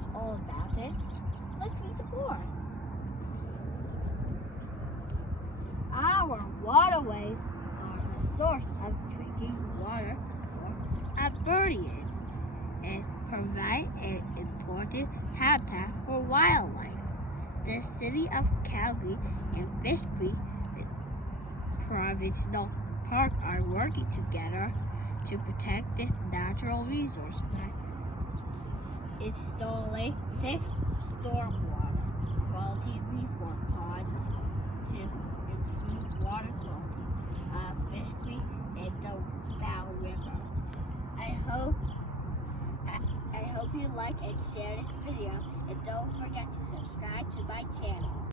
us all about it, let's read the board. Our waterways are a source of drinking water for amphibians and provide an important habitat for wildlife. The city of Calgary and Fish Creek Provincial Park are working together to protect this natural resource by installing 6 stormwater quality reform ponds to improve water quality of Fish Creek and the Bow River. I hope you like and share this video, and don't forget to subscribe to my channel.